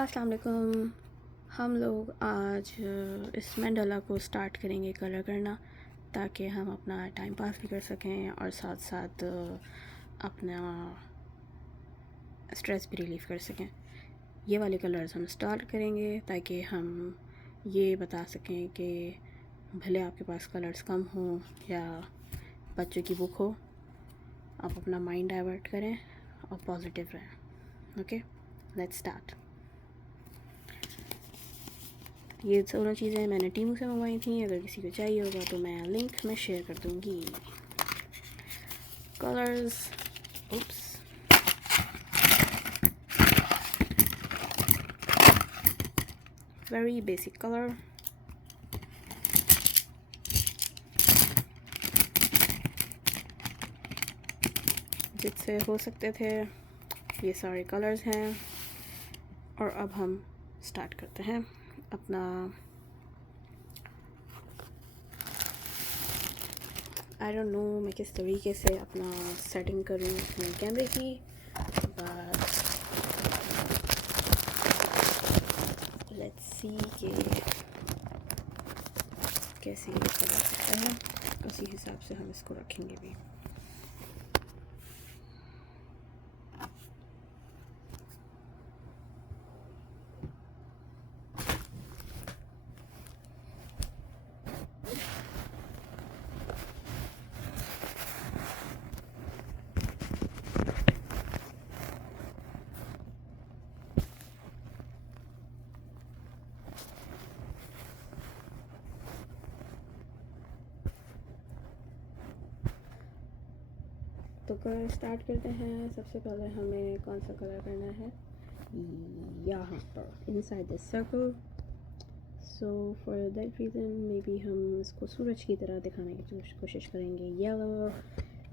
अस्सलाम वालेकुम। हम लोग आज इस मंडाला को स्टार्ट करेंगे कलर करना, ताकि हम अपना टाइम पास भी कर सकें और साथ साथ अपना स्ट्रेस भी रिलीफ़ कर सकें। ये वाले कलर्स हम स्टार्ट करेंगे ताकि हम ये बता सकें कि भले आपके पास कलर्स कम हो या बच्चों की बुक हो, आप अपना माइंड डाइवर्ट करें और पॉजिटिव रहें। Okay, let's start. ये दोनों चीज़ें मैंने टीमू से मंगवाई थी। अगर किसी को चाहिए होगा तो मैं लिंक में शेयर कर दूँगी। कलर्स, उप्स, वेरी बेसिक कलर। जिससे हो सकते थे ये सारे कलर्स हैं। और अब हम स्टार्ट करते हैं अपना आई डोंट नो मैं किस तरीके से अपना सेटिंग करूँ अपने कैमरे की, बट लेट्स सी कि कैसे ये चला सकता है। उसी हिसाब से हम इसको रखेंगे भी। तो कलर स्टार्ट करते हैं। सबसे पहले हमें कौन सा कलर करना है, यहाँ पर inside the circle. So for that reason may be हम इसको सूरज की तरह दिखाने की कोशिश करेंगे। Yellow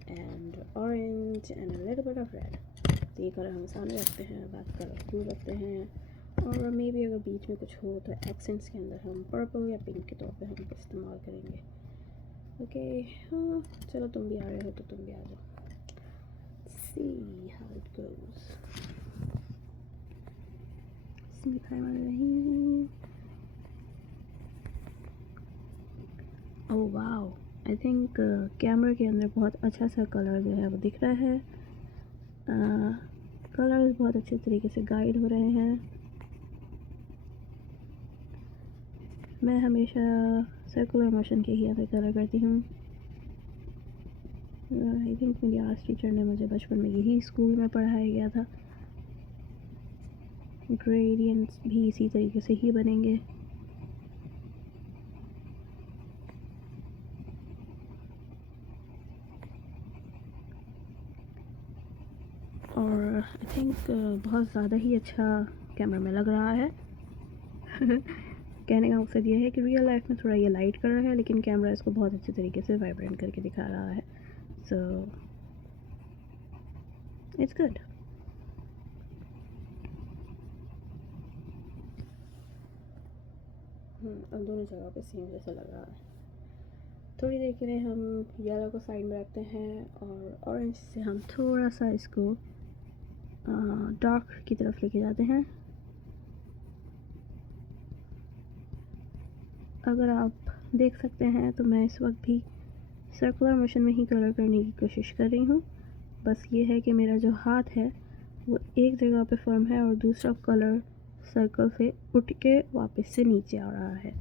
and orange and a little bit of red. तो ये कलर हम सामने रखते हैं, बाकी कलर ब्लू रखते हैं। और मे बी अगर बीच में कुछ हो तो एक्सेंट्स के अंदर हम पर्पल या पिंक के तौर पे हम इस्तेमाल करेंगे। ओके, हाँ चलो, तुम भी आ रहे हो तो तुम भी आ जाओ। See how it goes. Oh wow, I think कैमरे के अंदर बहुत अच्छा सा कलर जो है वो दिख रहा है। कलर्स बहुत अच्छे तरीके से गाइड हो रहे हैं। मैं हमेशा सर्कुलर मोशन के ही अंदर कलर करती हूँ। आई थिंक मेरी आर्ट्स टीचर ने मुझे बचपन में यही स्कूल में पढ़ाया गया था। ग्रेडियंट्स भी इसी तरीके से ही बनेंगे। और आई थिंक बहुत ज़्यादा ही अच्छा कैमरा में लग रहा है। कहने का मकसद ये है कि रियल लाइफ में थोड़ा ये लाइट कलर है, लेकिन कैमरा इसको बहुत अच्छे तरीके से वाइब्रेंट करके दिखा रहा है। So it's good. अब दोनों जगह पे सेम जैसा लग रहा है। थोड़ी देर के लिए हम येलो को साइड में रखते हैं और ऑरेंज से हम थोड़ा सा इसको डार्क की तरफ लेके जाते हैं। अगर आप देख सकते हैं तो मैं इस वक्त भी सर्कुलर मोशन में ही कलर करने की कोशिश कर रही हूँ। बस ये है कि मेरा जो हाथ है वो एक जगह पे फर्म है और दूसरा कलर सर्कल से उठ के वापस से नीचे आ रहा है।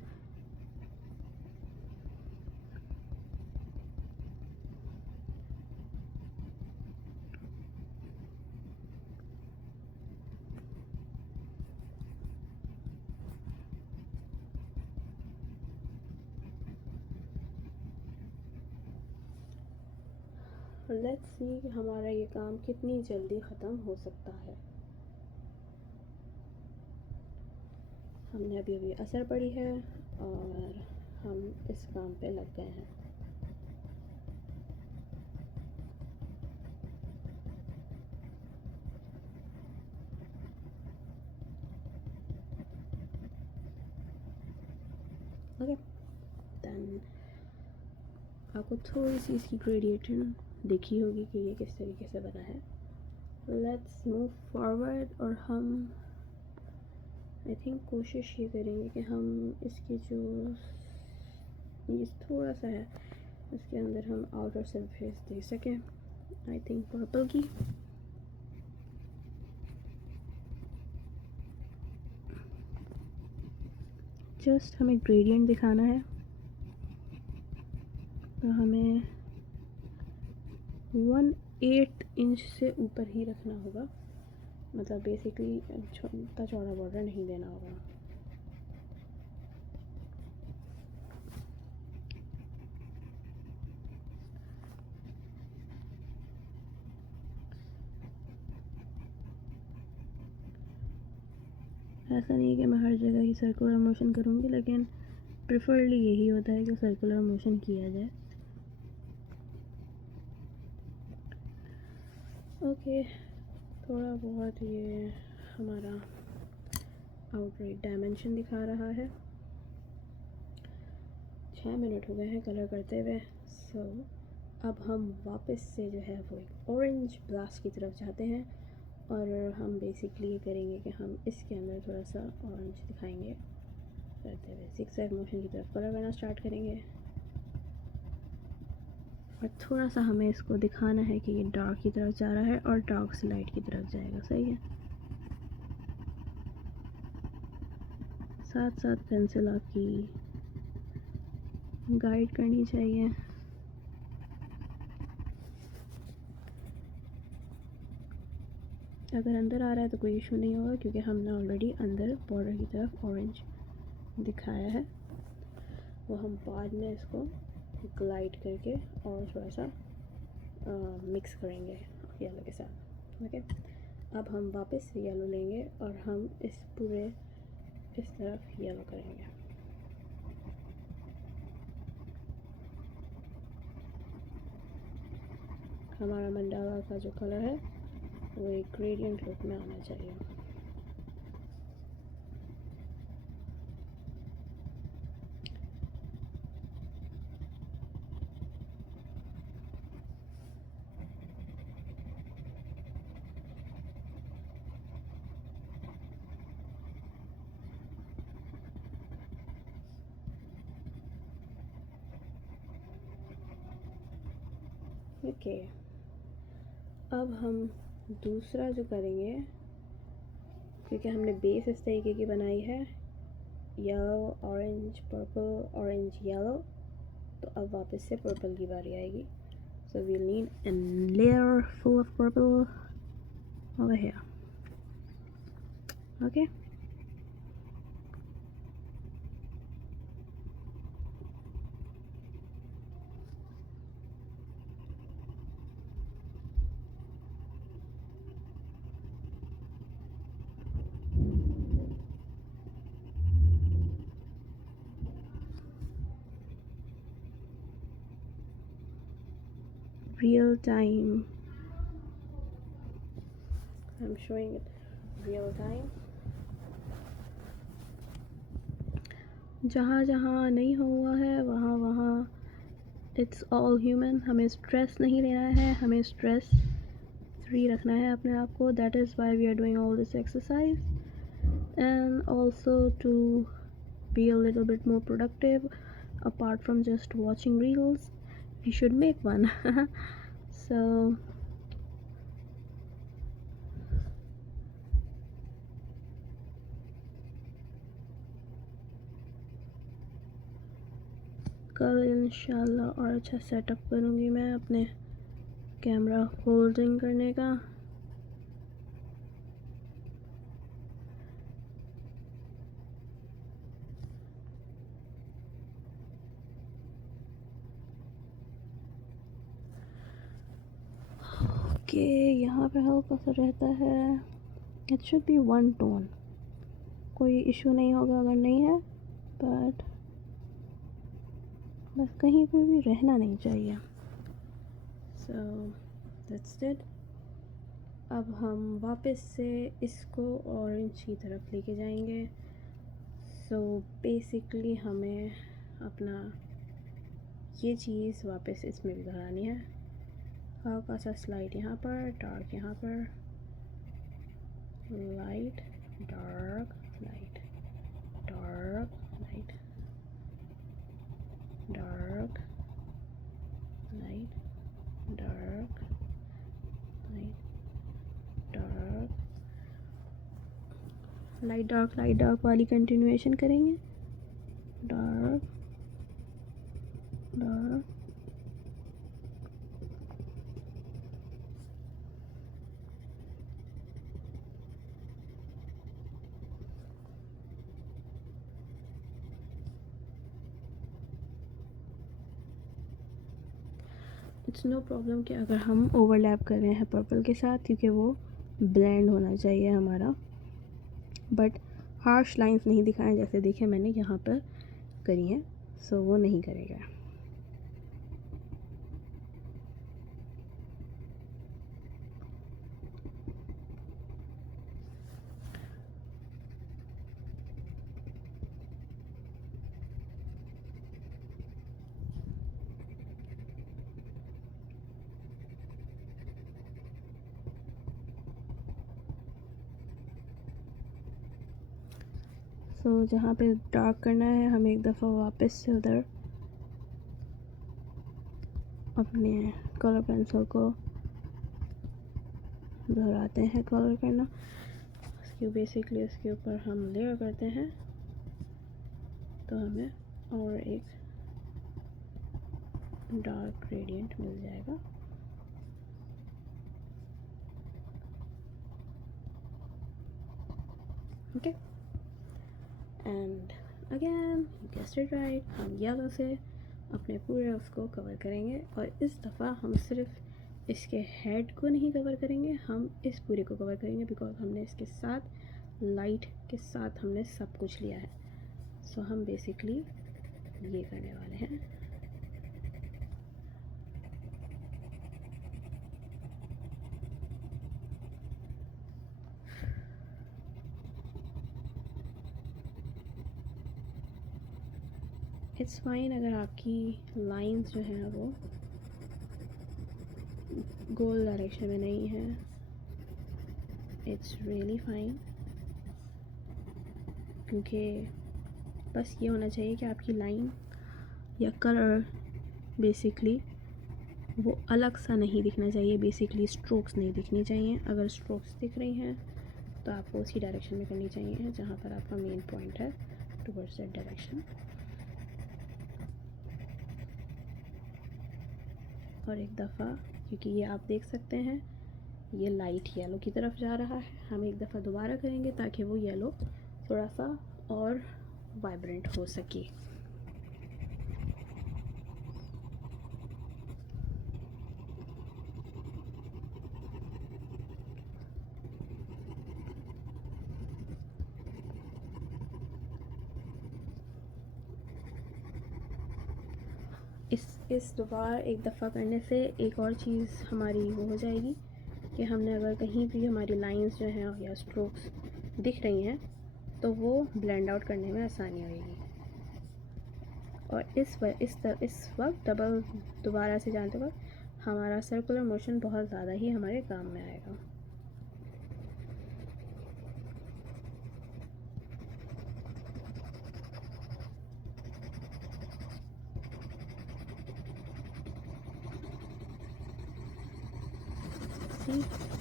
लेट्स सी कि हमारा ये काम कितनी जल्दी ख़त्म हो सकता है। हमने अभी असर पड़ी है और हम इस काम पे लग गए हैं। ओके, देन आपको थोड़ी सी इसकी ग्रेडिएशन देखी होगी कि ये किस तरीके से बना है। लेट्स मूव फॉरवर्ड और हम आई थिंक कोशिश ये करेंगे कि हम इसकी जो ये थोड़ा सा है इसके अंदर हम आउटर सरफेस दे सकें, आई थिंक पर्पल की। जस्ट हमें ग्रेडियंट दिखाना है, तो हमें 1/8 इंच से ऊपर ही रखना होगा, मतलब बेसिकली छोटा चौड़ा बॉर्डर नहीं देना होगा। ऐसा नहीं है कि मैं हर जगह ही सर्कुलर मोशन करूँगी, लेकिन प्रेफरली यही होता है कि सर्कुलर मोशन किया जाए। ओके, थोड़ा बहुत ये हमारा आउटराइट डायमेंशन दिखा रहा है। 6 मिनट हो गए हैं कलर करते हुए। सो अब हम वापस से जो है वो एक ऑरेंज ब्लास्ट की तरफ जाते हैं, और हम बेसिकली ये करेंगे कि हम इसके अंदर थोड़ा सा ऑरेंज दिखाएंगे करते हुए ज़िगज़ैग मोशन की तरफ कलर करना स्टार्ट करेंगे। और थोड़ा सा हमें इसको दिखाना है कि ये डार्क की तरफ जा रहा है और डार्क से लाइट की तरफ जाएगा, सही है। साथ साथ पेंसिल आपकी गाइड करनी चाहिए। अगर अंदर आ रहा है तो कोई इशू नहीं होगा, क्योंकि हमने ऑलरेडी अंदर बॉर्डर की तरफ ऑरेंज दिखाया है। वो हम बाद में इसको ग्लाइड करके और थोड़ा सा मिक्स करेंगे येलो के साथ। ओके, अब हम वापस से येलो लेंगे और हम इस पूरे इस तरफ येलो करेंगे। हमारा मंडाला का जो कलर है वो एक ग्रेडियंट लुक में आना चाहिए। ओके, अब हम दूसरा जो करेंगे, क्योंकि हमने बेस इस तरीके की बनाई है yellow orange purple orange yellow, तो अब वापस से पर्पल की बारी आएगी। So we'll need a layer full of purple over here. Okay, real time, I'm showing it real time। जहाँ जहाँ नहीं हुआ है वहाँ वहाँ इट्स ऑल ह्यूमन। हमें स्ट्रेस नहीं लेना है, हमें स्ट्रेस फ्री रखना है अपने आप को। That is why we are doing all this exercise, and also to be a little bit more productive apart from just watching reels. You should make one. So कल इंशाल्लाह और अच्छा सेटअप करूँगी मैं अपने कैमरा होल्डिंग करने का। Okay, यहाँ पे हल्का सा रहता है, it should be one tone, कोई इशू नहीं होगा अगर नहीं है, बट बस कहीं पर भी रहना नहीं चाहिए। So that's it. अब हम वापस से इसको ऑरेंज की तरफ लेके जाएंगे। सो बेसिकली हमें अपना ये चीज़ वापस इसमें भी दोहरानी है। हल्का सा स्लाइट यहाँ पर, डार्क यहाँ पर, light dark light. Light dark वाली कंटिन्यूएशन करेंगे, dark dark it's no problem कि अगर हम ओवरलैप कर रहे हैं पर्पल के साथ, क्योंकि वो ब्लेंड होना चाहिए हमारा, बट हार्श लाइंस नहीं दिखाएं जैसे देखे मैंने यहाँ पर करी हैं, सो वो नहीं करेगा। सो जहाँ पे डार्क करना है हम एक दफ़ा वापस से उधर अपने कलर पेंसिल को दोहराते हैं कलर करना। उसके बेसिकली उसके ऊपर हम लेयर करते हैं तो हमें और एक डार्क ग्रेडियंट मिल जाएगा। Okay, and again guessed it right, हम येलो से अपने पूरे उसको कवर करेंगे और इस दफ़ा हम सिर्फ इसके हेड को नहीं कवर करेंगे, हम इस पूरे को कवर करेंगे बिकॉज हमने इसके साथ लाइट के साथ हमने सब कुछ लिया है। सो हम बेसिकली ये करने वाले हैं। इट्स फाइन अगर आपकी लाइंस जो हैं वो गोल डायरेक्शन में नहीं है, इट्स रियली फाइन, क्योंकि बस ये होना चाहिए कि आपकी लाइन या कलर बेसिकली वो अलग सा नहीं दिखना चाहिए, बेसिकली स्ट्रोक्स नहीं दिखनी चाहिए। अगर स्ट्रोक्स दिख रही हैं तो आपको उसी डायरेक्शन में करनी चाहिए जहाँ पर आपका मेन पॉइंट है, टुवर्ड्स दैट डायरेक्शन। और एक दफ़ा, क्योंकि ये आप देख सकते हैं ये लाइट येलो की तरफ जा रहा है, हम एक दफ़ा दोबारा करेंगे ताकि वो येलो थोड़ा सा और वाइब्रेंट हो सके। इस दोबारा एक दफ़ा करने से एक और चीज़ हमारी वो हो जाएगी कि हमने अगर कहीं भी हमारी लाइंस जो हैं या स्ट्रोक्स दिख रही हैं तो वो ब्लेंड आउट करने में आसानी होगी। और इस वक्त डबल दोबारा से जानते वक्त हमारा सर्कुलर मोशन बहुत ज़्यादा ही हमारे काम में आएगा।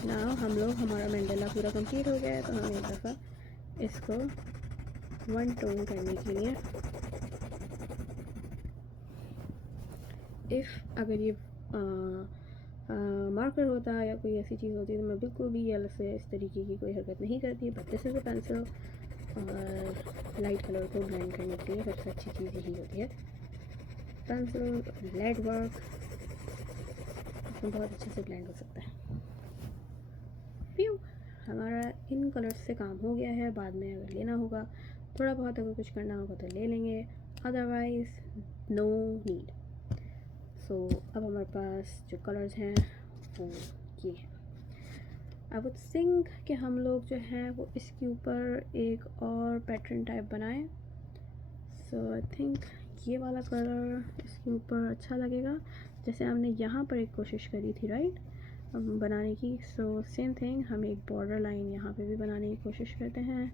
नाउ हम लोग हमारा मंडेला पूरा कंप्लीट हो गया है, तो हम एक दफ़ा इसको वन टोन करने के लिए अगर ये मार्कर होता या कोई ऐसी चीज़ होती तो मैं बिल्कुल भी येलो से इस तरीके की कोई हरकत नहीं करती, but this is a pencil और लाइट कलर को ब्लेंड करने के लिए सबसे अच्छी चीज़ यही होती है। पेंसिल लेड वर्क इसमें बहुत अच्छे से ब्लेंड हो सकता है। हमारा इन कलर्स से काम हो गया है, बाद में अगर लेना होगा थोड़ा बहुत अगर कुछ करना होगा तो ले लेंगे, अदरवाइज़ नो नीड। सो अब हमारे पास जो कलर्स हैं वो ये हैं। आई वुड थिंक कि हम लोग जो हैं वो इसके ऊपर एक और पैटर्न टाइप बनाएं। सो आई थिंक ये वाला कलर इसके ऊपर अच्छा लगेगा, जैसे हमने यहाँ पर एक कोशिश करी थी राइट बनाने की। सो सेम थिंग हम एक बॉर्डर लाइन यहाँ पे भी बनाने की कोशिश करते हैं,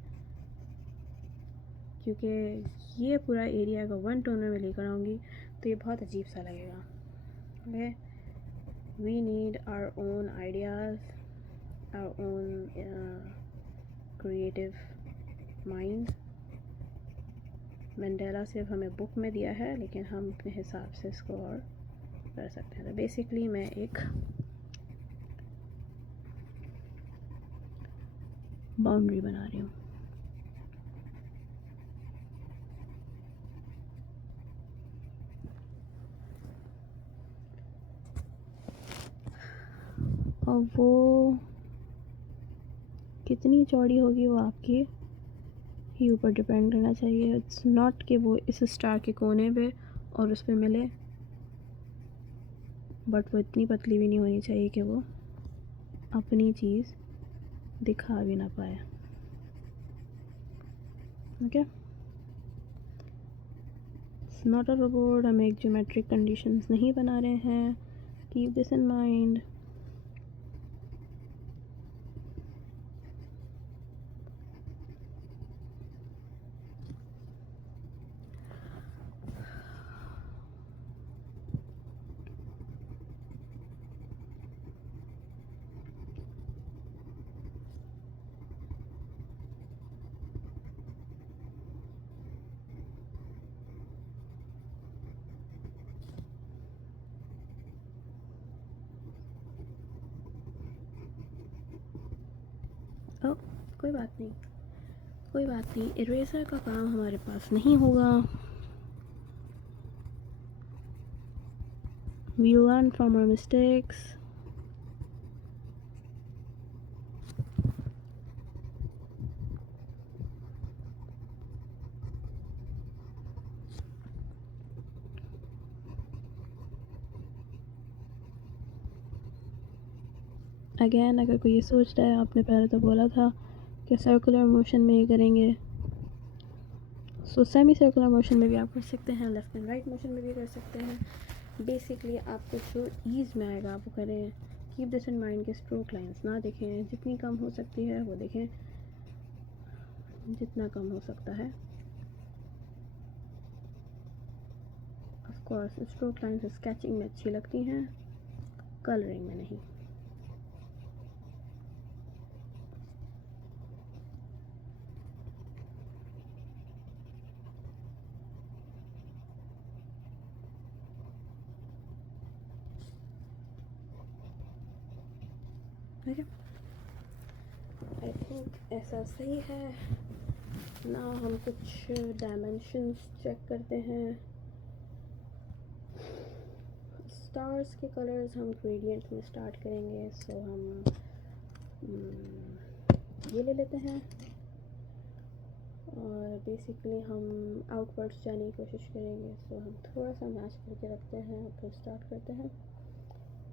क्योंकि ये पूरा एरिया अगर वन टोन में लेकर आऊँगी तो ये बहुत अजीब सा लगेगा। Okay, we need our own ideas, our own creative mind. Mandala सिर्फ हमें बुक में दिया है, लेकिन हम अपने हिसाब से इसको और कर सकते हैं। तो बेसिकली मैं एक बाउंड्री बना रही हूँ। और वो कितनी चौड़ी होगी वो आपके ही ऊपर डिपेंड करना चाहिए। इट्स नॉट कि वो इस स्टार के कोने पे और उस पे मिले, बट वो इतनी पतली भी नहीं होनी चाहिए कि वो अपनी चीज़ दिखा भी ना पाए। Okay, it's not a robot. हम एक ज्योमेट्रिक कंडीशंस नहीं बना रहे हैं। Keep this in mind. ओ, कोई बात नहीं, कोई बात नहीं। इरेजर का काम हमारे पास नहीं होगा। We learn from our mistakes. Again, अगर कोई ये सोच रहा है, आपने पहले तो बोला था कि सर्कुलर मोशन में ये करेंगे, सो सेमी सर्कुलर मोशन में भी आप कर सकते हैं, लेफ्ट एंड राइट मोशन में भी कर सकते हैं। बेसिकली आपको जो ईज़ में आएगा आप वो करें। कीप दिस इन माइंड के स्ट्रोक लाइंस ना देखें, जितनी कम हो सकती है वो देखें, जितना कम हो सकता है। Of course stroke lines sketching में अच्छी लगती हैं, कलरिंग में नहीं। आई थिंक ऐसा सही है ना। हम कुछ डायमेंशंस चेक करते हैं। स्टार्स के कलर्स हम ग्रेडियंट में स्टार्ट करेंगे, सो हम ये ले लेते हैं और बेसिकली हम आउटवर्ड्स जाने की कोशिश करेंगे। सो हम थोड़ा सा मैच करके रखते हैं और फिर स्टार्ट करते हैं।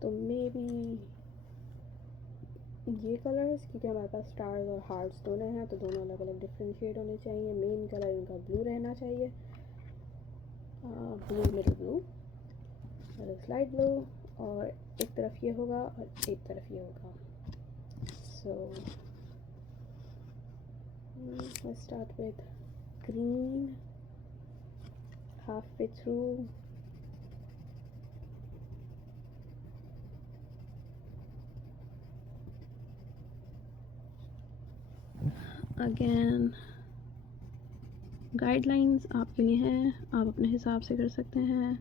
तो मे बी ये कलर्स, क्योंकि हमारे पास स्टार्स और हार्ट्स दोनों हैं, तो दोनों अलग अलग डिफरेंट शेड होने चाहिए। मेन कलर इनका ब्लू रहना चाहिए, blue middle blue, slide blue, और एक तरफ ये होगा और एक तरफ ये होगा। सो let's start with green halfway through. Again guidelines आपके लिए हैं, आप अपने हिसाब से कर सकते हैं।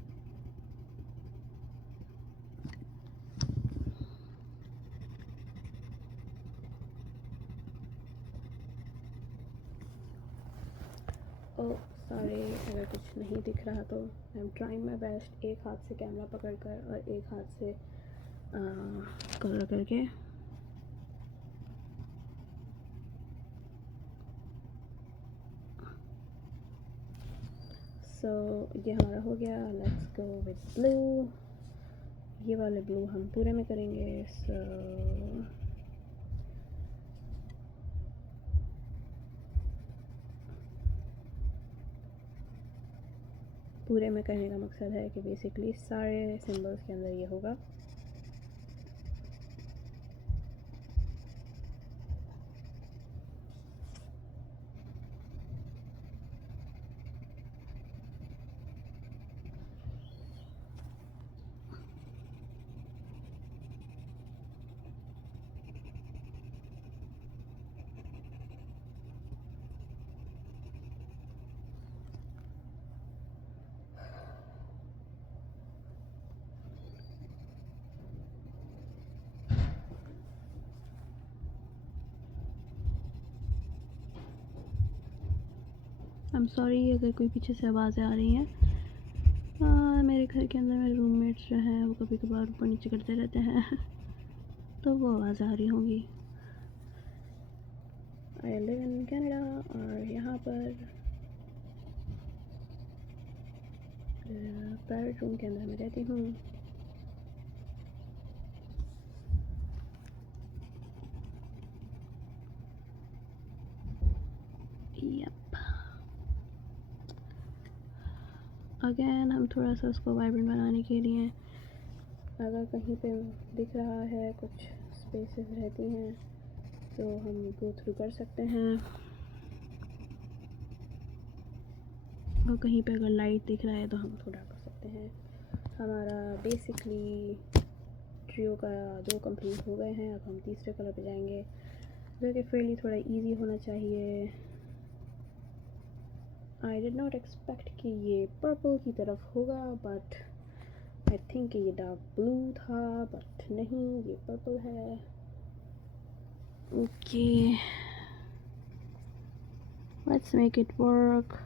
ओह सॉरी, अगर कुछ नहीं दिख रहा तो I am trying my best. एक हाथ से कैमरा पकड़कर और एक हाथ से कलर करके। सो ये हमारा हो गया। Let's go with blue. ये वाले ब्लू हम पूरे में करेंगे। सो पूरे में करने का मकसद है कि बेसिकली सारे सिंबल्स के अंदर ये होगा। आई एम सॉरी अगर कोई पीछे से आवाज़ें आ रही हैं। मेरे घर के अंदर मेरे रूममेट्स जो हैं वो कभी कभार ऊपर नीचे करते रहते हैं तो वो आवाज़ आ रही होंगी। आई लिव इन कनाडा और यहाँ पर प्राइवेट रूम के अंदर मैं रहती हूँ। यप, अगेन हम थोड़ा सा उसको वाइब्रेंट बनाने के लिए अगर कहीं पे दिख रहा है कुछ स्पेसेस रहती हैं तो हम गो थ्रू कर सकते हैं, और कहीं पे अगर लाइट दिख रहा है तो हम थोड़ा कर सकते हैं। हमारा बेसिकली ट्रियो का 2 कंप्लीट हो गए हैं। अब हम तीसरे कलर पे जाएंगे जो कि फेयरली थोड़ा इजी होना चाहिए। आई डिड नॉट एक्सपेक्ट कि ये पर्पल की तरफ होगा, बट आई थिंक ये डार्क ब्लू था, बट नहीं, ये पर्पल है। Okay, let's make it work.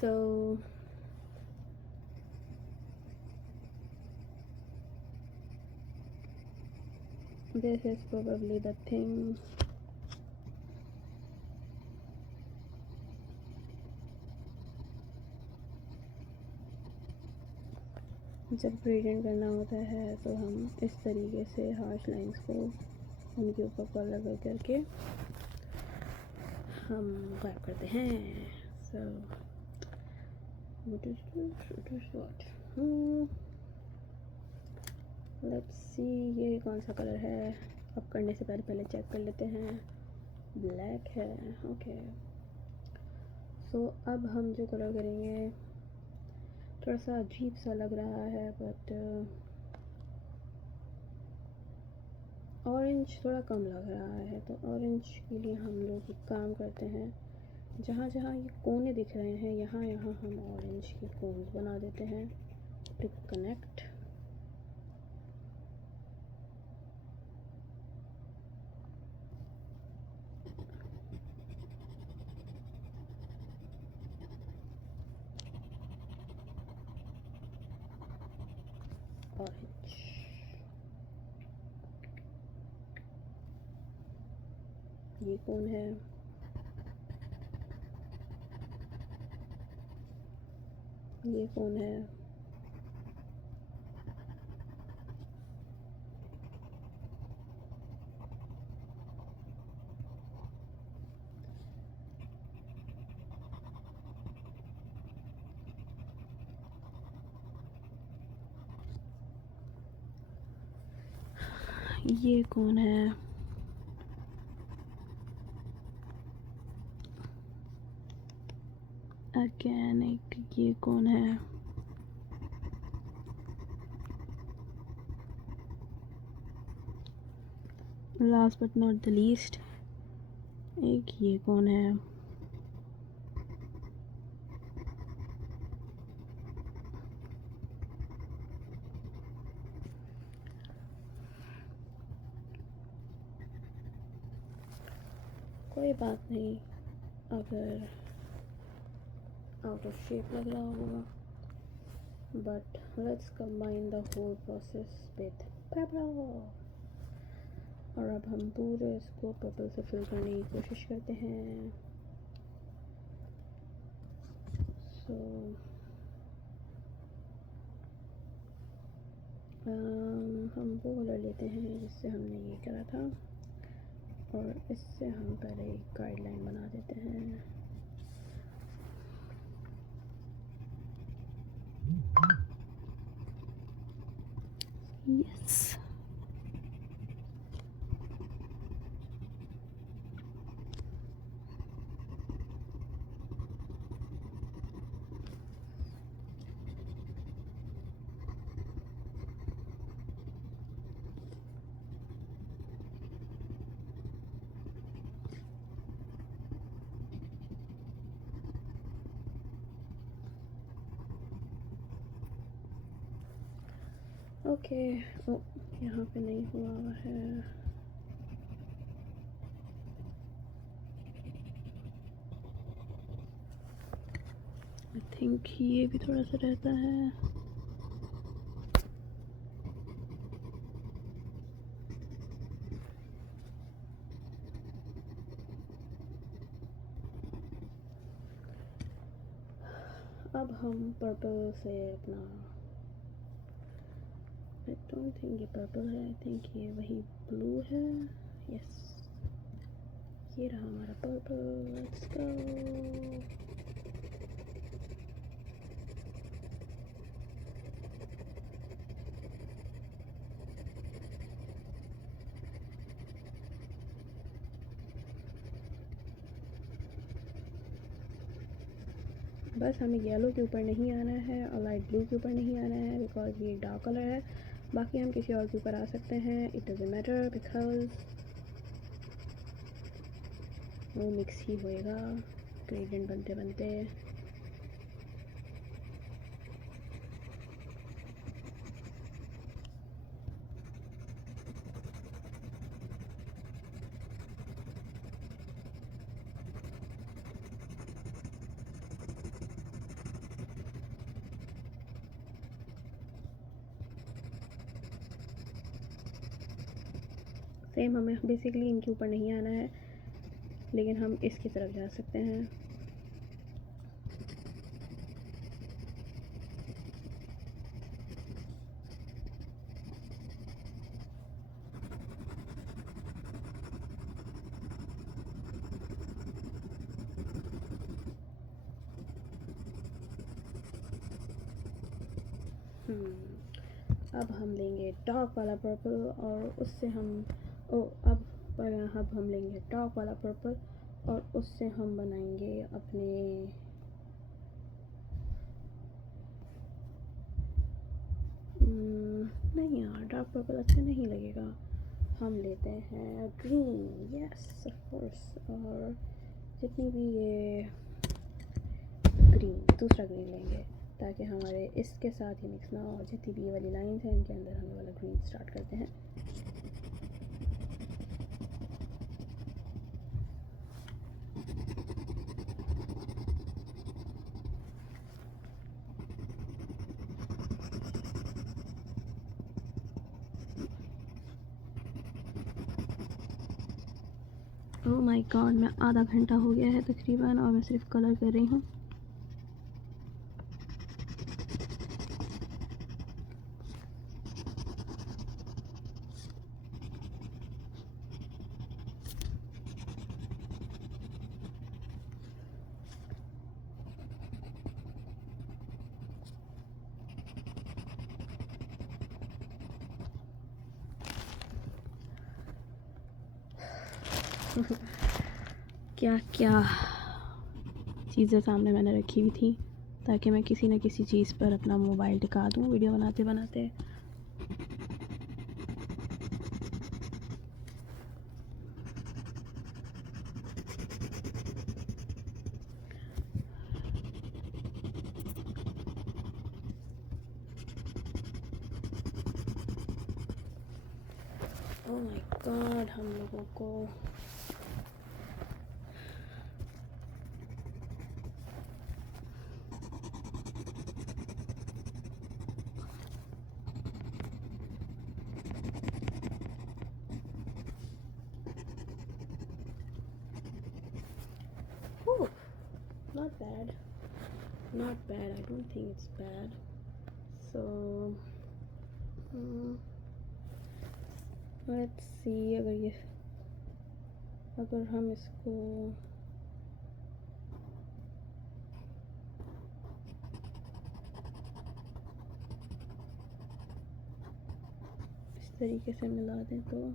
So this is probably the thing जब ग्रेडियंट करना होता है तो हम इस तरीके से हार्श लाइंस को उनके ऊपर कलर करके हम गायब करते हैं। So what is this? It is what? Let's see, ये कौन सा कलर है? अब करने से पहले चेक कर लेते हैं। ब्लैक है, ओके। सो अब हम जो कलर करेंगे थोड़ा सा अजीब सा लग रहा है, बट ऑरेंज थोड़ा कम लग रहा है, तो ऑरेंज के लिए हम लोग एक काम करते हैं, जहाँ जहाँ ये कोने दिख रहे हैं यहाँ यहाँ हम ऑरेंज के कोन्स बना देते हैं टू कनेक्ट। ऑरेंज, ये कौन है? ये कौन है? ये कौन है? अगेन एक ये कौन है? Last but not the least एक ये कौन है? कोई बात नहीं अगर आउट ऑफ शेप लग रहा होगा, but let's combine the whole process with purple. और अब हम पूरे इसको पर्पल से फिल करने की कोशिश करते हैं। सो हम वो कलर लेते हैं जिससे हमने ये करा था, और इससे हम पहले एक गाइडलाइन बना देते हैं। Yes, okay. ओ, यहाँ पे नहीं हुआ है। आई थिंक ये भी थोड़ा सा रहता है। अब हम पर्पल से अपना, आई डोंट थिंक ये पर्पल है, आई थिंक ये वही ब्लू है। यस, ये रहा हमारा पर्पल। Let's go. बस हमें येलो के ऊपर नहीं आना है और लाइट ब्लू के ऊपर नहीं आना है, बिकॉज ये डार्क कलर है। बाकी हम किसी और के ऊपर आ सकते हैं, इट डजंट मैटर, बिकॉज वो मिक्स ही होएगा ग्रेडियंट बनते बनते। सेम हमें बेसिकली इनके ऊपर नहीं आना है, लेकिन हम इसकी तरफ जा सकते हैं। अब हम लेंगे डार्क वाला पर्पल और उससे हम अब हम लेंगे डार्क वाला पर्पल और उससे हम बनाएंगे अपने नहीं यार, डार्क पर्पल अच्छा नहीं लगेगा। हम लेते हैं ग्रीन, यस ऑफ कोर्स, और जितनी भी ये दूसरा ग्रीन लेंगे ताकि हमारे इसके साथ ही मिक्स ना हो। और जितनी भी ये वाली लाइन्स हैं इनके अंदर हम ये वाला ग्रीन स्टार्ट करते हैं। ओह माय गॉड, मैं आधा घंटा हो गया है तकरीबन और मैं सिर्फ कलर कर रही हूँ। क्या क्या चीज़ें सामने मैंने रखी हुई थी ताकि मैं किसी न किसी चीज़ पर अपना मोबाइल टिका दूँ वीडियो बनाते बनाते। ओह माय गॉड, हम लोगों को not bad, not bad, I don't think it's bad. So let's see, अगर हम इसको इस तरीके से मिला दें तो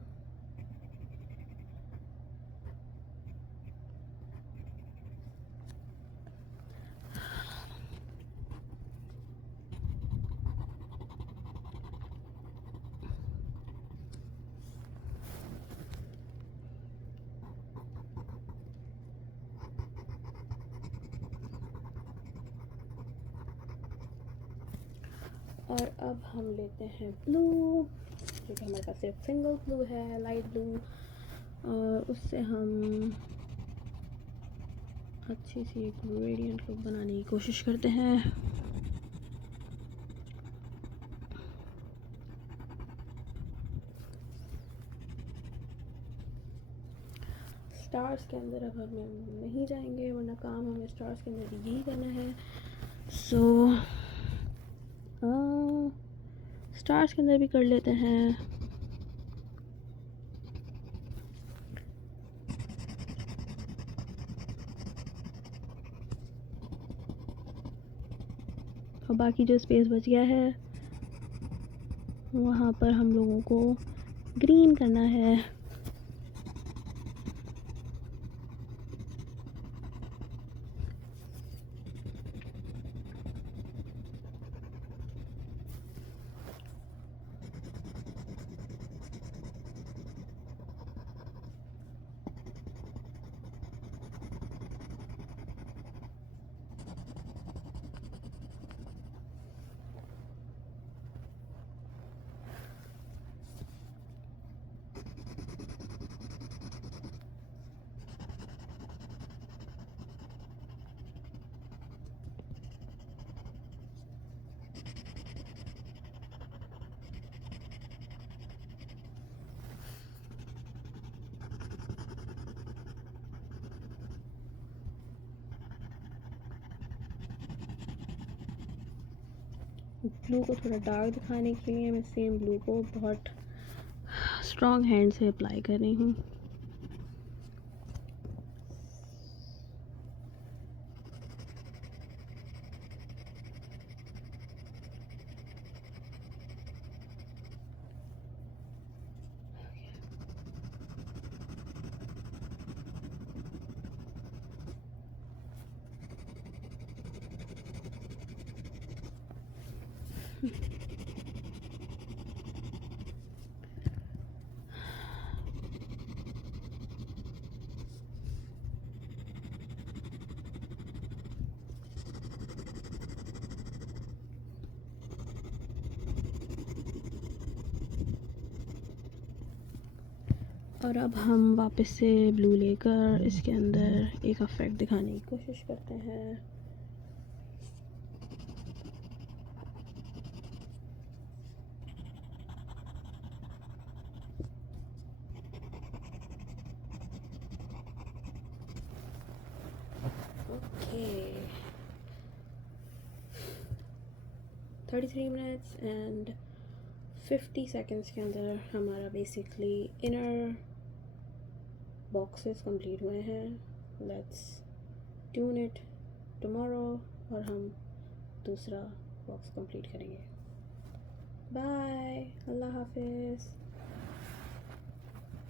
और अब हम लेते हैं ब्लू, जो कि हमारे पास सिर्फ सिंगल ब्लू है, लाइट ब्लू, और उससे हम अच्छी सी एक ग्रेडियंट लुक बनाने की कोशिश करते हैं। स्टार्स के अंदर अब हम नहीं जाएंगे, वरना काम हमें स्टार्स के अंदर यही करना है। सो स्टार्स के अंदर भी कर लेते हैं। और बाकी जो स्पेस बच गया है वहाँ पर हम लोगों को ग्रीन करना है। ब्लू को थोड़ा डार्क दिखाने के लिए मैं सेम ब्लू को बहुत स्ट्रॉन्ग हैंड से अप्लाई कर रही हूँ। और अब हम वापस से ब्लू लेकर इसके अंदर एक इफेक्ट दिखाने की कोशिश करते हैं। ओके, 33 मिनट्स एंड 50 सेकेंड्स के अंदर हमारा बेसिकली इनर बॉक्सेस कंप्लीट हुए हैं। लेट्स ट्यून इट टुमारो और हम दूसरा बॉक्स कंप्लीट करेंगे। बाय, अल्लाह हाफिज़।